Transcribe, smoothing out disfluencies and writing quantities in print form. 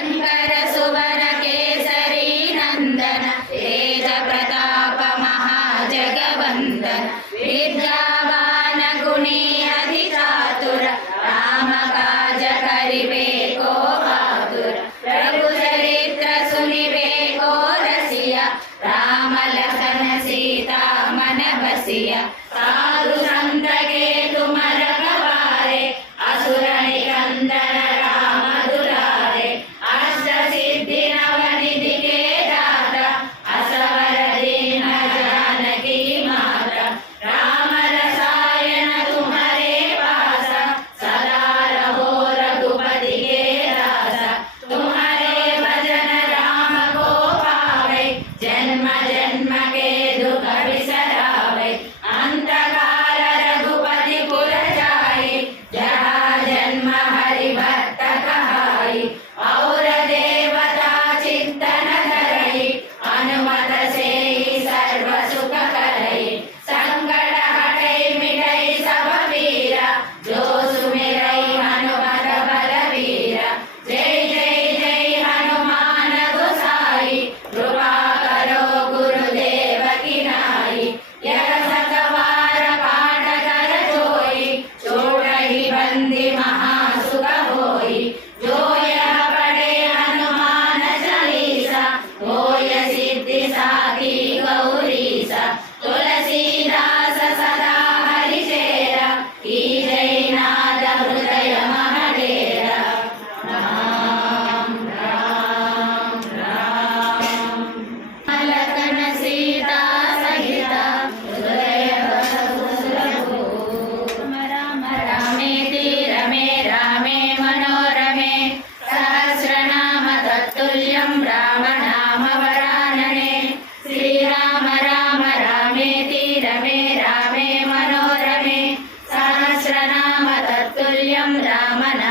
शंकर सुवर केसरी नंदन तेज प्रताप महाजगवंदन विद्यावान गुणी अति चातुर राम काज करिबे को बहादुर प्रभु चरित्र सुनिबे को रसिया राम लखन सीता मन बसिया साधु संत के तुम रखवारे असुर निकंदन राम दुलारे अष्ट सिद्धि नवनिधि के दाता असवर दीन जानकी माता राम रसायन तुम्हारे पासा सदा रहो रघुपति के दासा तुम्हारे भजन राम को पावे जन्म जन्म के दुख बिसरावे अंत काल रघुपति पुर जाई जहाँ जन्म हरि भक्त कहाई और देवता चिंतन धरई अनुमत से ही सर्व सुख करई संकट हटई मिटई सब पीरा जो सुमिरई हनुमत बलवीरा जय जय जय हनुमान गोसाई कृपा करो गुरुदेव की नाई यह सतवार पाठ कर जोई छोड़हि बंदी महासुख होई जो यह पढ़े हनुमान चालीसा होय सिद्धि साखी गौरीसा तुलसीदास सदा हरिचेरा की जय नाद हृदय महडेरा राम राम राम लखन सीता सहित हृदय राम रामेति रमे रामे मनोरमे सहस्रनाम तत्तुल्यं राम नाम वरानने श्रीराम राम रामेति रमे रामे मनोरमे सहस्रनाम तत्तुल्यं राम नाम